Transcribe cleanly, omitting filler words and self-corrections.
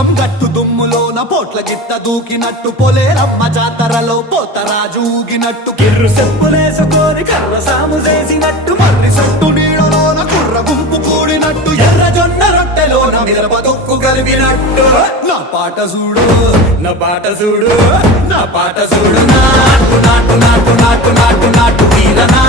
పుల్లం గట్టు దుమ్ములోన పోట్ల గిత్త దూకినట్టు పొలేరమ్మ జాతరలో పోతరాజు ఊగినట్టు కిర్రు చెప్పులేసుకొని కర్ర సాము చేసినట్టు మర్రి సట్టు నీడలోన కుర్ర గుంపు కూడినట్టు ఎర్ర జొన్న రొట్టెలోన మిరప దొక్కు కలిపినట్టు నా పాట చూడు నా పాట చూడు నా పాట చూడు నాటు నాటు నాటు నాటు నాటు నాటు వీరనా